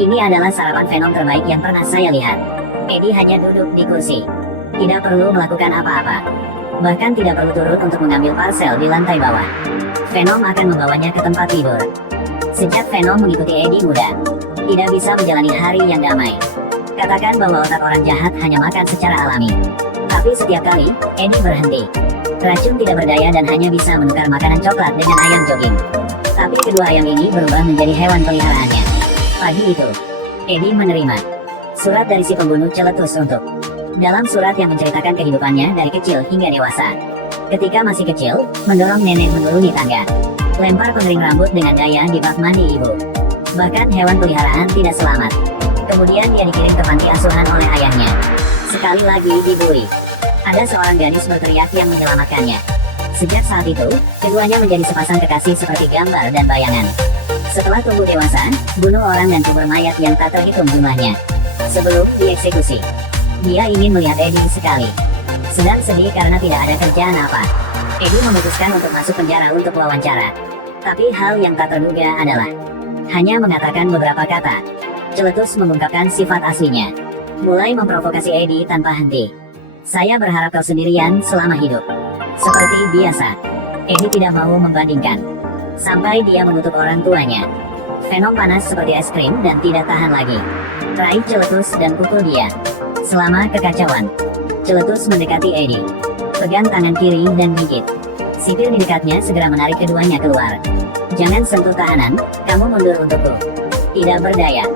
Ini adalah sarapan Venom terbaik yang pernah saya lihat. Eddie hanya duduk di kursi. Tidak perlu melakukan apa-apa. Bahkan tidak perlu turun untuk mengambil parcel di lantai bawah. Venom akan membawanya ke tempat tidur. Sejak Venom mengikuti Eddie muda, tidak bisa menjalani hari yang damai. Katakan bahwa otak orang jahat hanya makan secara alami. Tapi setiap kali, Eddie berhenti. Racun tidak berdaya dan hanya bisa menukar makanan coklat dengan ayam jogging. Tapi kedua ayam ini berubah menjadi hewan peliharaannya. Pagi itu, Eddie menerima surat dari si pembunuh celetus untuk. Dalam surat yang menceritakan kehidupannya dari kecil hingga dewasa. Ketika masih kecil, mendorong nenek menuruni tangga. Lempar pengering rambut dengan daya di bak mandi ibu. Bahkan hewan peliharaan tidak selamat. Kemudian dia dikirim ke panti asuhan oleh ayahnya. Sekali lagi dibully. Ada seorang gadis berteriak yang menyelamatkannya. Sejak saat itu, keduanya menjadi sepasang kekasih seperti gambar dan bayangan. Setelah tumbuh dewasa, bunuh orang dan kubur mayat yang tak terhitung jumlahnya. Sebelum dieksekusi, dia ingin melihat Eddie sekali. Sedang sedih karena tidak ada kerjaan apa. Eddie memutuskan untuk masuk penjara untuk wawancara. Tapi hal yang tak terduga adalah hanya mengatakan beberapa kata. Celetus mengungkapkan sifat aslinya. Mulai memprovokasi Eddie tanpa henti. Saya berharap kau sendirian selama hidup. Seperti biasa, Eddie tidak mau membandingkan. Sampai dia mengutuk orang tuanya. Venom panas seperti es krim dan tidak tahan lagi. Raih Celetus dan pukul dia. Selama kekacauan, Celetus mendekati Eddie. Pegang tangan kiri dan gigit. Sipir di dekatnya segera menarik keduanya keluar. Jangan sentuh tahanan, kamu mundur untukku. Tidak berdaya.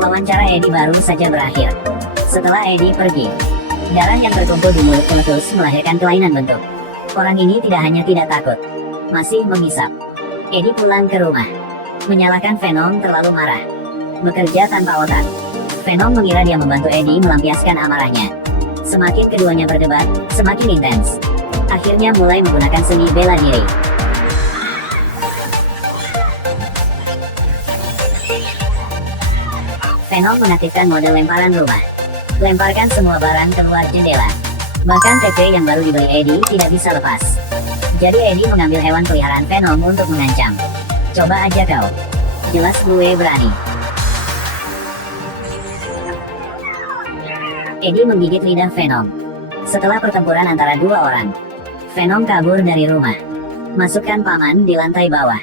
Wawancara Eddie baru saja berakhir. Setelah Eddie pergi, darah yang terkumpul di mulut Celetus melahirkan kelainan bentuk. Orang ini tidak hanya tidak takut, masih mengisap. Eddie pulang ke rumah. Menyalahkan Venom terlalu marah. Bekerja tanpa otak. Venom mengira dia membantu Eddie melampiaskan amarahnya. Semakin keduanya berdebat, semakin intens. Akhirnya mulai menggunakan seni bela diri. Venom mengaktifkan mode lemparan rumah. Lemparkan semua barang keluar jendela. Bahkan TV yang baru dibeli Eddie tidak bisa lepas. Jadi Eddie mengambil hewan peliharaan Venom untuk mengancam. Coba aja kau. Jelas gue berani. Eddie menggigit lidah Venom. Setelah pertempuran antara dua orang, Venom kabur dari rumah. Masukkan paman di lantai bawah.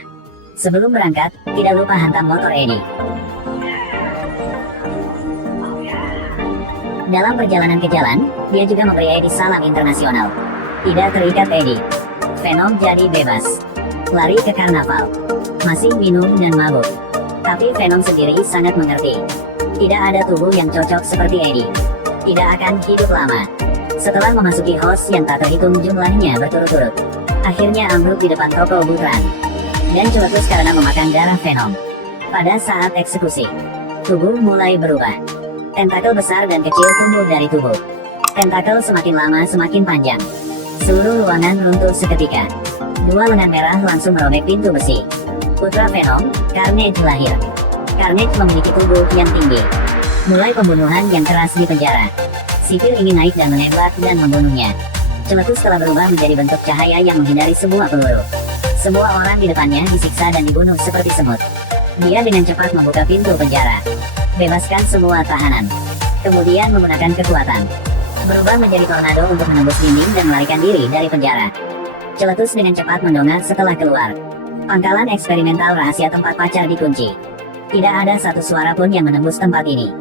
Sebelum berangkat, tidak lupa hantam motor Eddie. Dalam perjalanan ke jalan, dia juga memberi Eddie salam internasional. Tidak terikat Eddie. Venom jadi bebas. Lari ke karnaval. Masih minum dan mabuk. Tapi Venom sendiri sangat mengerti. Tidak ada tubuh yang cocok seperti Eddie. Tidak akan hidup lama. Setelah memasuki host yang tak terhitung jumlahnya berturut-turut, akhirnya ambruk di depan toko Butran. Dan Celetus karena memakan darah Venom. Pada saat eksekusi, tubuh mulai berubah. Tentakel besar dan kecil tumbuh dari tubuh. Tentakel semakin lama semakin panjang. Seluruh ruangan runtuh seketika. Dua lengan merah langsung merobek pintu besi. Putra Venom, Carnage lahir. Carnage memiliki tubuh yang tinggi. Mulai pembunuhan yang keras di penjara. Sipir ingin naik dan menembak dan membunuhnya. Celetus telah berubah menjadi bentuk cahaya yang menghindari semua peluru. Semua orang di depannya disiksa dan dibunuh seperti semut. Dia dengan cepat membuka pintu penjara. Bebaskan semua tahanan. Kemudian menggunakan kekuatan. Berubah menjadi tornado untuk menembus dinding dan melarikan diri dari penjara. Celetus dengan cepat mendongak setelah keluar. Pangkalan eksperimental rahasia tempat pacar dikunci. Tidak ada satu suara pun yang menembus tempat ini.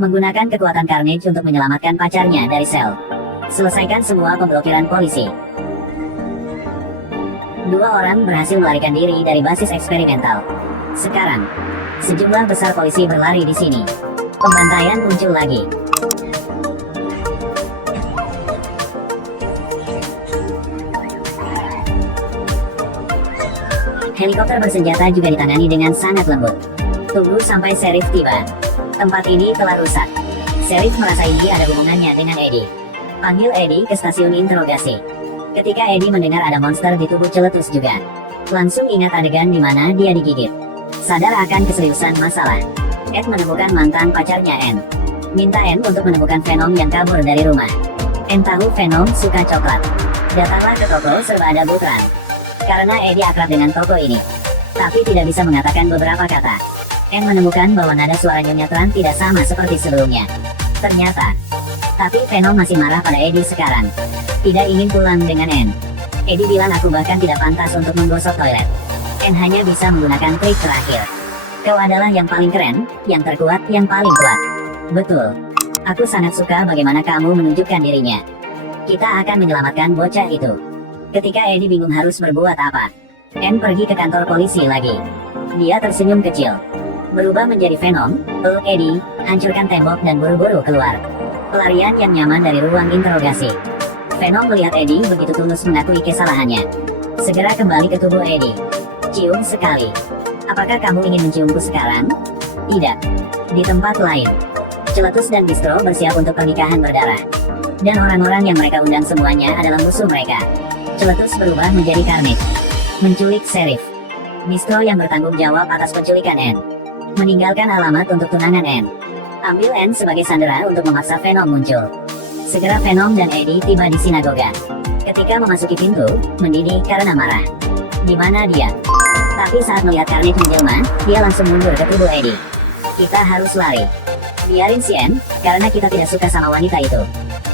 Menggunakan kekuatan Carnage untuk menyelamatkan pacarnya dari sel. Selesaikan semua pemblokiran polisi. Dua orang berhasil melarikan diri dari basis eksperimental. Sekarang, sejumlah besar polisi berlari di sini. Pembantaian muncul lagi. Helikopter bersenjata juga ditangani dengan sangat lembut. Tunggu sampai Sheriff tiba. Tempat ini telah rusak. Sheriff merasa ini ada hubungannya dengan Eddie. Panggil Eddie ke stasiun interogasi. Ketika Eddie mendengar ada monster di tubuh Celetus juga, langsung ingat adegan di mana dia digigit. Sadar akan keseriusan masalah, Ed menemukan mantan pacarnya N. Minta N untuk menemukan Venom yang kabur dari rumah. N tahu Venom suka coklat. Datanglah ke toko serba ada Butran. Karena Eddie akrab dengan toko ini, tapi tidak bisa mengatakan beberapa kata. Anne menemukan bahwa nada suara Nyonya Tran tidak sama seperti sebelumnya. Ternyata. Tapi Venom masih marah pada Eddie sekarang. Tidak ingin pulang dengan Anne. Eddie bilang aku bahkan tidak pantas untuk menggosok toilet. Anne hanya bisa menggunakan trik terakhir. Kau adalah yang paling keren, yang terkuat, yang paling kuat. Betul. Aku sangat suka bagaimana kamu menunjukkan dirinya. Kita akan menyelamatkan bocah itu. Ketika Eddie bingung harus berbuat apa, Anne pergi ke kantor polisi lagi. Dia tersenyum kecil. Berubah menjadi Venom, peluk Eddie, hancurkan tembok dan buru-buru keluar. Pelarian yang nyaman dari ruang interogasi. Venom melihat Eddie begitu tulus mengakui kesalahannya. Segera kembali ke tubuh Eddie. Cium sekali. Apakah kamu ingin menciumku sekarang? Tidak. Di tempat lain. Celetus dan Bistro bersiap untuk pernikahan berdarah. Dan orang-orang yang mereka undang semuanya adalah musuh mereka. Celetus berubah menjadi Carnage. Menculik Sheriff. Bistro yang bertanggung jawab atas penculikan Anne. Meninggalkan alamat untuk tunangan Anne. Ambil Anne sebagai sandera untuk memaksa Venom muncul. Segera Venom dan Eddie tiba di sinagoga. Ketika memasuki pintu, mendidih karena marah. Di mana dia? Tapi saat melihat Carnage menjelma, dia langsung mundur ke tubuh Eddie. Kita harus lari. Biarin si Anne, karena kita tidak suka sama wanita itu.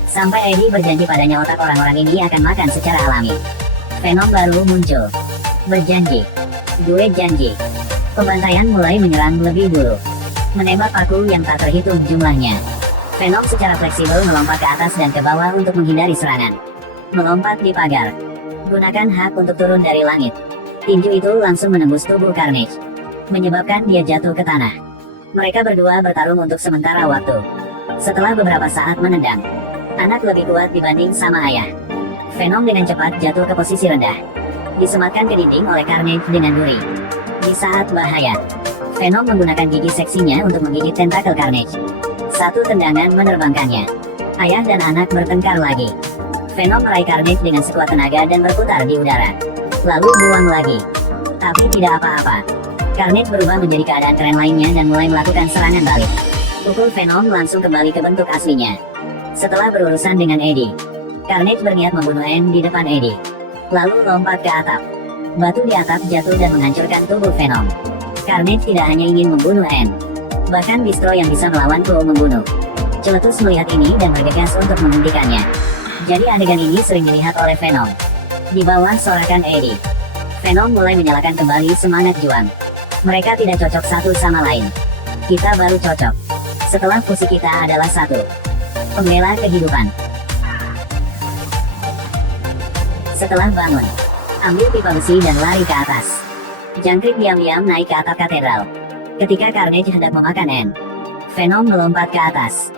Sampai Eddie berjanji padanya otak orang-orang ini akan makan secara alami. Venom baru muncul. Berjanji. Gue janji. Pembantaian mulai menyerang lebih dulu. Menembak paku yang tak terhitung jumlahnya. Venom secara fleksibel melompat ke atas dan ke bawah untuk menghindari serangan. Melompat di pagar. Gunakan hak untuk turun dari langit. Tinju itu langsung menembus tubuh Carnage. Menyebabkan dia jatuh ke tanah. Mereka berdua bertarung untuk sementara waktu. Setelah beberapa saat menendang, anak lebih kuat dibanding sama ayah. Venom dengan cepat jatuh ke posisi rendah. Disematkan ke dinding oleh Carnage dengan duri. Di saat bahaya, Venom menggunakan gigi seksinya untuk menggigit tentakel Carnage. Satu tendangan menerbangkannya. Ayah dan anak bertengkar lagi. Venom meraih Carnage dengan sekuat tenaga dan berputar di udara. Lalu buang lagi. Tapi tidak apa-apa. Carnage berubah menjadi keadaan keren lainnya dan mulai melakukan serangan balik. Pukul Venom langsung kembali ke bentuk aslinya. Setelah berurusan dengan Eddie, Carnage berniat membunuh Anne di depan Eddie. Lalu lompat ke atap. Batu di atap jatuh dan menghancurkan tubuh Venom. Carnage tidak hanya ingin membunuh Anne. Bahkan Bistro yang bisa melawanku membunuh. Celetus melihat ini dan bergegas untuk menghentikannya. Jadi adegan ini sering dilihat oleh Venom. Di bawah sorakan Eddie, Venom mulai menyalakan kembali semangat juang. Mereka tidak cocok satu sama lain. Kita baru cocok. Setelah fusi kita adalah satu. Pembela kehidupan. Setelah bangun, ambil pipa besi dan lari ke atas. Jangkrik diam-diam naik ke atap katedral. Ketika Carnage hendak memakan Anne, Venom melompat ke atas.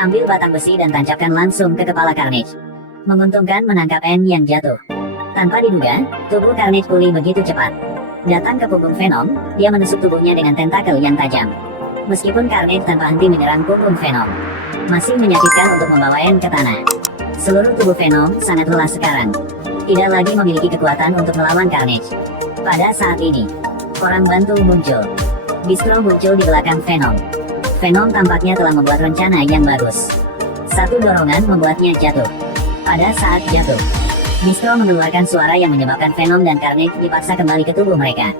Ambil batang besi dan tancapkan langsung ke kepala Carnage. Menguntungkan menangkap Anne yang jatuh. Tanpa diduga, tubuh Carnage pulih begitu cepat. Datang ke punggung Venom, dia menusuk tubuhnya dengan tentakel yang tajam. Meskipun Carnage tanpa henti menyerang punggung Venom, masih menyakitkan untuk membawa Anne ke tanah. Seluruh tubuh Venom sangat lelah sekarang. Tidak lagi memiliki kekuatan untuk melawan Carnage. Pada saat ini, orang bantu muncul. Bistro muncul di belakang Venom. Venom tampaknya telah membuat rencana yang bagus. Satu dorongan membuatnya jatuh. Pada saat jatuh, Bistro mengeluarkan suara yang menyebabkan Venom dan Carnage dipaksa kembali ke tubuh mereka.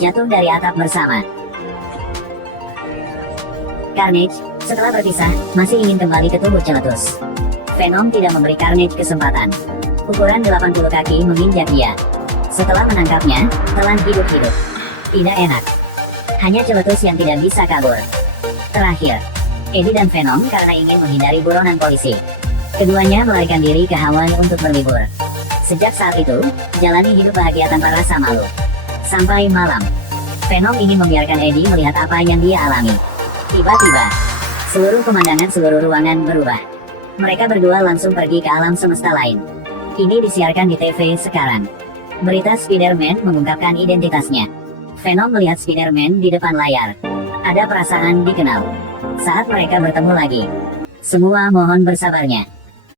Jatuh dari atap bersama. Carnage, setelah berpisah, masih ingin kembali ke tubuh Celetus. Venom tidak memberi Carnage kesempatan. Ukuran 80 kaki menginjak dia. Setelah menangkapnya, telan hidup-hidup. Tidak enak. Hanya Celetus yang tidak bisa kabur. Terakhir, Eddie dan Venom karena ingin menghindari buronan polisi. Keduanya melarikan diri ke Hawaii untuk berlibur. Sejak saat itu, jalani hidup bahagia tanpa rasa malu. Sampai malam, Venom ingin membiarkan Eddie melihat apa yang dia alami. Tiba-tiba, seluruh pemandangan seluruh ruangan berubah. Mereka berdua langsung pergi ke alam semesta lain. Ini disiarkan di TV sekarang. Berita Spider-Man mengungkapkan identitasnya. Venom melihat Spider-Man di depan layar. Ada perasaan dikenal. Saat mereka bertemu lagi, semua mohon bersabarnya.